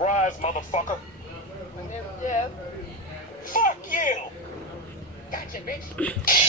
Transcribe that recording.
Surprise, motherfucker. My name is Jeff. Fuck you! Gotcha, bitch.